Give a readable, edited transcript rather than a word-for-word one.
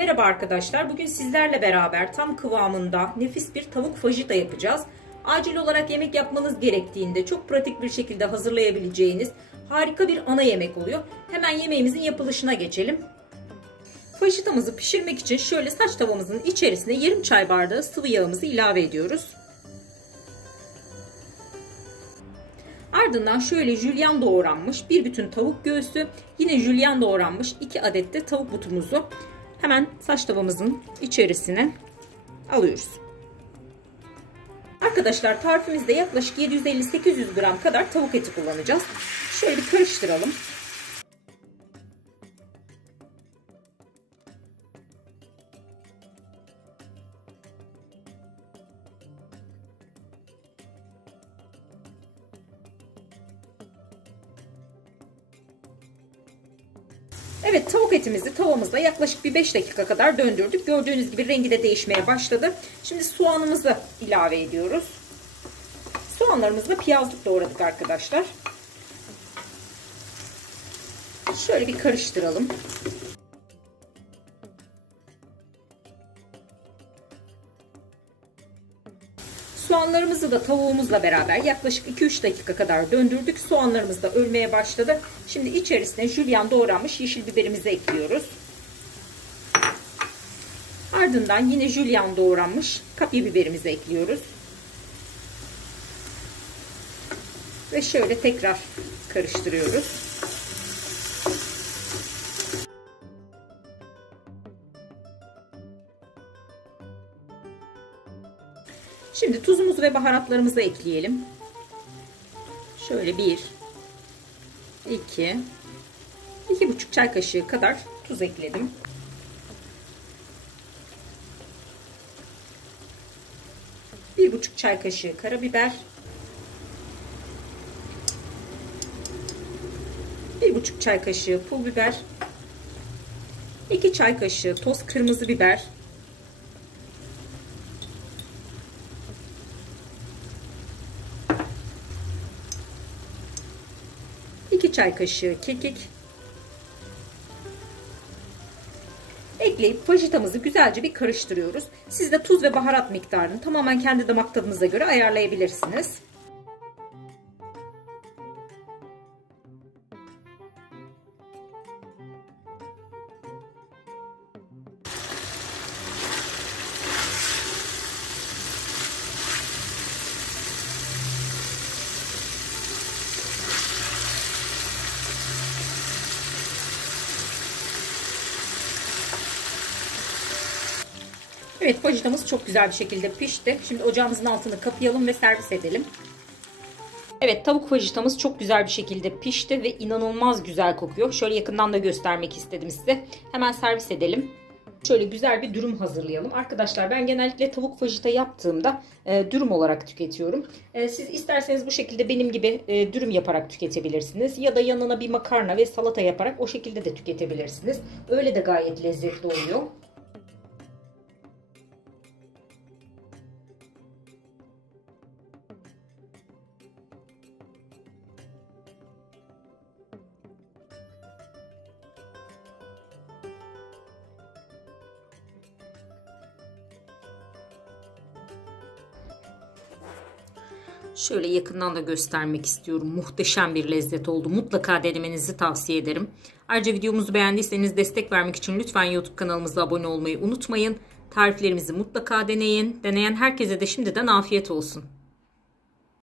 Merhaba arkadaşlar. Bugün sizlerle beraber tam kıvamında nefis bir tavuk fajita yapacağız. Acil olarak yemek yapmanız gerektiğinde çok pratik bir şekilde hazırlayabileceğiniz harika bir ana yemek oluyor. Hemen yemeğimizin yapılışına geçelim. Fajitamızı pişirmek için şöyle saç tavamızın içerisine yarım çay bardağı sıvı yağımızı ilave ediyoruz. Ardından şöyle jülyen doğranmış bir bütün tavuk göğsü, yine jülyen doğranmış 2 adet de tavuk butumuzu hemen saç tavamızın içerisine alıyoruz. Arkadaşlar tarifimizde yaklaşık 750-800 gram kadar tavuk eti kullanacağız. Şöyle bir karıştıralım. Evet, tavuk etimizi tavamızda yaklaşık bir 5 dakika kadar döndürdük. Gördüğünüz gibi rengi de değişmeye başladı. Şimdi soğanımızı ilave ediyoruz. Soğanlarımızı da piyazlık doğradık arkadaşlar. Şöyle bir karıştıralım. Soğanlarımızı da tavuğumuzla beraber yaklaşık 2-3 dakika kadar döndürdük. Soğanlarımız da ölmeye başladı. Şimdi içerisine jülyen doğranmış yeşil biberimizi ekliyoruz. Ardından yine jülyen doğranmış kapya biberimizi ekliyoruz. Ve şöyle tekrar karıştırıyoruz. Şimdi tuzumuzu ve baharatlarımızı ekleyelim. Şöyle 2,5 çay kaşığı kadar tuz ekledim. Bir buçuk çay kaşığı karabiber. 1,5 çay kaşığı pul biber. 2 çay kaşığı toz kırmızı biber. 2 çay kaşığı kekik ekleyip fajitamızı güzelce bir karıştırıyoruz. Siz de tuz ve baharat miktarını tamamen kendi damak tadınıza göre ayarlayabilirsiniz. Evet, fajitamız çok güzel bir şekilde pişti. Şimdi ocağımızın altını kapayalım ve servis edelim. Evet, tavuk fajitamız çok güzel bir şekilde pişti ve inanılmaz güzel kokuyor. Şöyle yakından da göstermek istedim size. Hemen servis edelim. Şöyle güzel bir dürüm hazırlayalım. Arkadaşlar ben genellikle tavuk fajita yaptığımda dürüm olarak tüketiyorum. Siz isterseniz bu şekilde benim gibi dürüm yaparak tüketebilirsiniz. Ya da yanına bir makarna ve salata yaparak o şekilde de tüketebilirsiniz. Öyle de gayet lezzetli oluyor. Şöyle yakından da göstermek istiyorum. Muhteşem bir lezzet oldu. Mutlaka denemenizi tavsiye ederim. Ayrıca videomuzu beğendiyseniz destek vermek için lütfen YouTube kanalımıza abone olmayı unutmayın. Tariflerimizi mutlaka deneyin. Deneyen herkese de şimdiden afiyet olsun.